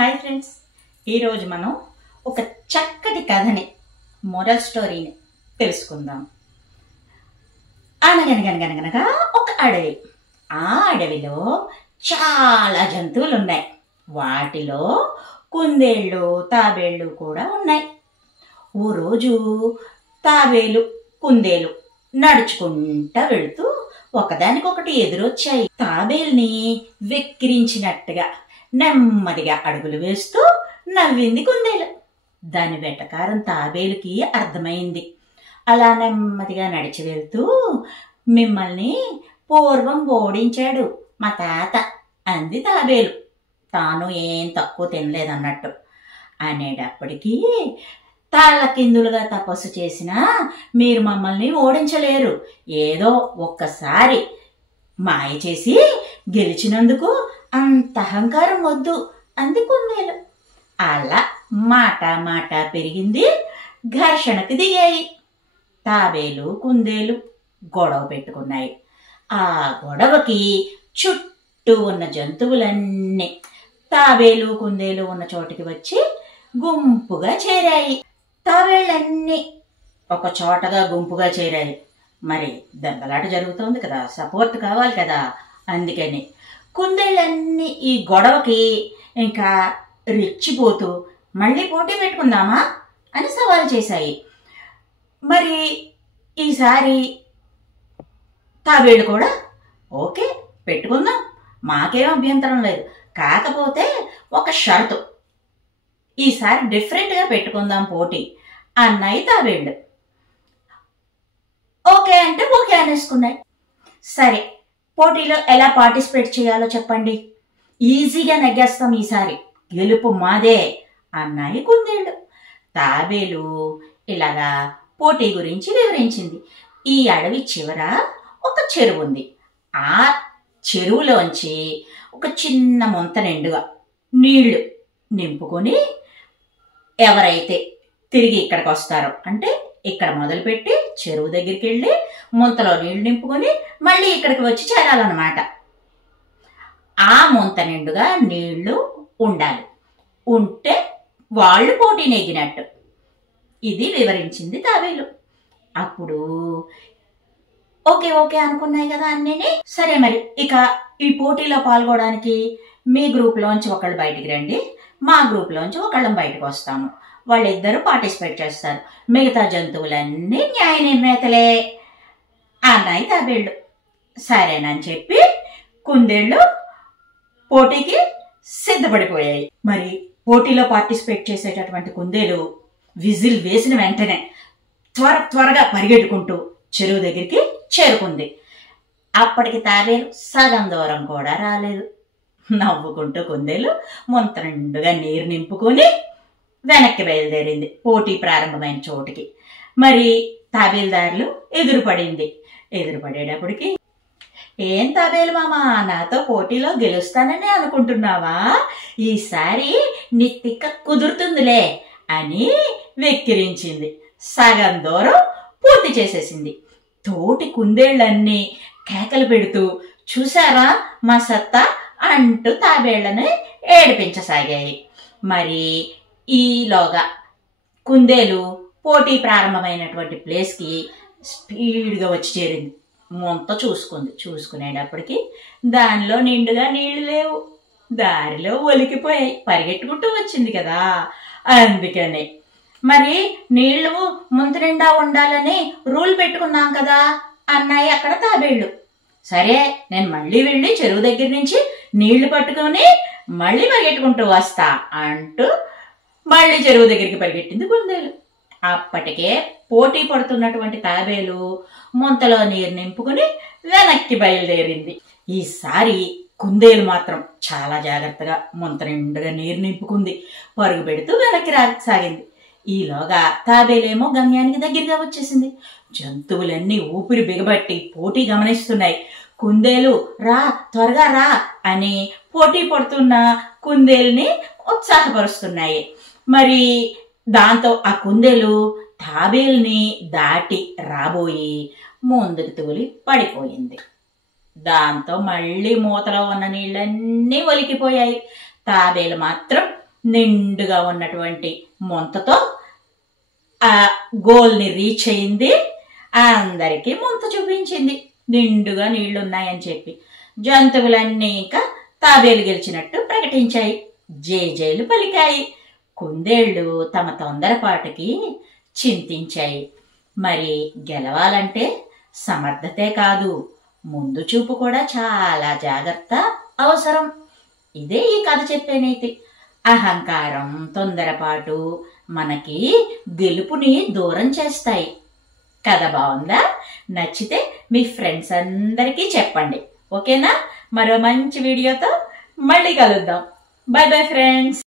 Hi friends, ఈరోజు మనం ఒక చక్కటి కథని మోరల్ స్టోరీని తెలుసుకుందాం. అనగనగనగనగనగా ఒక అడవి. ఆ అడవిలో చాలా జంతువులు ఉన్నాయి. వాటిలో కుందేళ్ళు, తాబేళ్ళు కూడా ఉన్నాయి. ఓ రోజు తాబేలు, కుందేలు నడుచుకుంటా వెళుతూ ఒకదానికొకటి ఎదురొచ్చాయి. తాబేల్ని వెక్కిరించినట్టుగా నెమ్మదిగా అడుగులు వేస్తూ నవ్వింది కుందేలు. దాని వెటకారం తాబేలుకి అర్థమైంది. అలా నెమ్మదిగా నడిచి వెళ్తూ, మిమ్మల్ని పూర్వం ఓడించాడు మా తాత అంది తాబేలు, తాను ఏం తక్కువ తినలేదన్నట్టు. అనేటప్పటికీ, తాళ్ళకిందులుగా తపస్సు చేసినా మీరు మమ్మల్ని ఓడించలేరు. ఏదో ఒక్కసారి మాయ చేసి గెలిచినందుకు అంత అహంకారం వద్దు అంది కుందేలు. అలా మాట పెరిగింది. ఘర్షణకు దిగాయి. తాబేలు, కుందేలు గొడవ పెట్టుకున్నాయి. ఆ గొడవకి చుట్టూ ఉన్న జంతువులన్నీ తాబేలు, కుందేలు ఉన్న చోటికి వచ్చి గుంపుగా చేరాయి. తాబేళ్ళన్నీ ఒక చోటగా గుంపుగా చేరాయి. మరి దెబ్బలాట జరుగుతోంది కదా, సపోర్ట్ కావాలి కదా. అందుకని కుందేళ్ళన్నీ ఈ గొడవకి ఇంకా రెచ్చిపోతూ మళ్ళీ పోటీ పెట్టుకుందామా అని సవాల్ చేశాయి. మరి ఈసారి తాబేళ్ళు కూడా ఓకే పెట్టుకుందాం, మాకేం అభ్యంతరం లేదు, కాకపోతే ఒక షరతు, ఈసారి డిఫరెంట్గా పెట్టుకుందాం పోటీ అన్నాయి తాబేళ్ళు. ఓకే అంటే ఓకే అనేసుకున్నాయి. సరే, పోటీలో ఎలా పార్టిసిపేట్ చేయాలో చెప్పండి, ఈజీగా నెగ్గేస్తాం, ఈసారి గెలుపు మాదే అన్నాయి కుందేళ్ళు. తాబేలు ఇలాగా పోటీ గురించి వివరించింది. ఈ అడవి చివర ఒక చెరువు ఉంది. ఆ చెరువులోంచి ఒక చిన్న ముంత నిండుగా నీళ్లు నింపుకొని ఎవరైతే తిరిగి ఇక్కడికి వస్తారో, అంటే ఇక్కడ మొదలుపెట్టి చెరువు దగ్గరికి వెళ్ళి ముంతలో నీళ్లు నింపుకొని మళ్ళీ ఇక్కడికి వచ్చి చేరాలన్నమాట. ఆ ముంత నిండుగా నీళ్లు ఉండాలి. ఉంటే వాళ్ళు పోటీ నెగ్గినట్టు. ఇది వివరించింది తాబేలు. అప్పుడు ఓకే ఓకే అనుకున్నాయి కదా అన్నీ. సరే, మరి ఇక ఈ పోటీలో పాల్గొనడానికి మీ గ్రూప్లోంచి ఒకళ్ళు బయటికి రండి, మా గ్రూప్లోంచి ఒకళ్ళం బయటకు వస్తాము, వాళ్ళిద్దరూ పార్టిసిపేట్ చేస్తారు, మిగతా జంతువులన్నీ న్యాయ నిర్ణేతలే అన్నాయి తాబేళ్ళు. సరేనని చెప్పి కుందేళ్ళు పోటీకి సిద్ధపడిపోయాయి. మరి పోటీలో పార్టిసిపేట్ చేసేటటువంటి కుందేలు విజిల్ వేసిన వెంటనే త్వరగా పరిగెట్టుకుంటూ చెరువు దగ్గరికి చేరుకుంది. అప్పటికి తాబేలు సగం దూరం కూడా రాలేదు. నవ్వుకుంటూ కుందేలు ముంత నిండుగా నీరు నింపుకొని వెనక్కి బయలుదేరింది పోటీ ప్రారంభమైన చోటికి. మరి తాబేలుదారులు ఎదురుపడింది. ఎదురుపడేటప్పటికి, ఏం తాబేలు మామా, నాతో పోటీలో గెలుస్తానని అనుకుంటున్నావా? ఈసారి నీ తిక్క కుదురుతుందిలే అని వెక్కిరించింది. సగం దూరం పూర్తి చేసేసింది. తోటి కుందేళ్లన్నీ కేకలు పెడుతూ, చూసారా మా సత్తా అంటూ తాబేళ్లను ఏడిపించసాగాయి. మరి ఈలోగా కుందేలు పోటీ ప్రారంభమైనటువంటి ప్లేస్కి స్పీడ్గా వచ్చి చేరింది. ముంత చూసుకునేటప్పటికి దానిలో నిండుగా నీళ్లు లేవు. దారిలో ఒలికిపోయాయి. పరిగెట్టుకుంటూ వచ్చింది కదా, అందుకని. మరి నీళ్లు ముంత నిండా ఉండాలని రూల్ పెట్టుకున్నాం కదా అన్నాయి అక్కడ తాబేళ్ళు. సరే, నేను మళ్ళీ వెళ్ళి చెరువు దగ్గర నుంచి నీళ్లు పట్టుకొని మళ్ళీ పరిగెట్టుకుంటూ వస్తా అంటూ మళ్ళీ చెరువు దగ్గరికి పరిగెట్టింది కుందేలు. అప్పటికే పోటీ పడుతున్నటువంటి తాబేలు ముంతలో నీరు నింపుకుని వెనక్కి బయలుదేరింది. ఈసారి కుందేలు మాత్రం చాలా జాగ్రత్తగా ముంత నిండుగా నీరు నింపుకుంది. పరుగు పెడుతూ వెనక్కి రాసాగింది. ఈలోగా తాబేలేమో గమ్యానికి దగ్గరగా వచ్చేసింది. జంతువులన్నీ ఊపిరి బిగబట్టి పోటీ గమనిస్తున్నాయి. కుందేలు రా, త్వరగా రా అని పోటీ పడుతున్న కుందేలుని ఉత్సాహపరుస్తున్నాయి. మరి దాంతో ఆ కుందేలు తాబేల్ని దాటి రాబోయి ముందుకు తూలి పడిపోయింది. దాంతో మళ్ళీ మూతలో ఉన్న నీళ్ళన్నీ ఒలికిపోయాయి. తాబేలు మాత్రం నిండుగా ఉన్నటువంటి ముంతతో ఆ గోల్ని రీచ్ అయింది. అందరికీ ముంత చూపించింది నిండుగా నీళ్లున్నాయని చెప్పి. జంతువులన్నీ ఇంకా తాబేలు గెలిచినట్టు ప్రకటించాయి, జేజేలు పలికాయి. కుందేళ్లు తమ తొందరపాటుకి చింతించాయి. మరి గెలవాలంటే సమర్థతే కాదు, ముందు చూపు కూడా చాలా జాగ్రత్త అవసరం. ఇదే ఈ కథ చెప్పే నీతి. అహంకారం, తొందరపాటు మనకి గెలుపుని దూరం చేస్తాయి. కథ బాగుందా? నచ్చితే మీ ఫ్రెండ్స్ అందరికీ చెప్పండి. ఓకేనా? మరో మంచి వీడియోతో మళ్ళీ కలుద్దాం. By bye friends.